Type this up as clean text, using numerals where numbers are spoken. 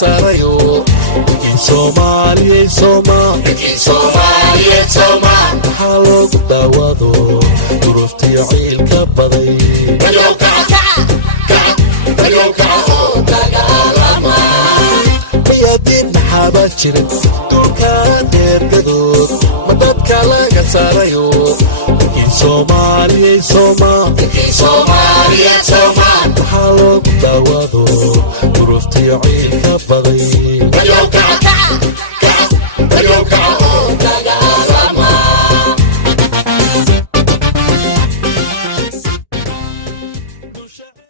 saarayo Soomaaliyeed waxaa loogu daawado duruuftiyo ciilka baday miyadiin maxaaba jirin dhulka deergadood ma dadka laga saarayo Soomaaliyeed waxaa loogu daawado duruuftiyo ciilka baday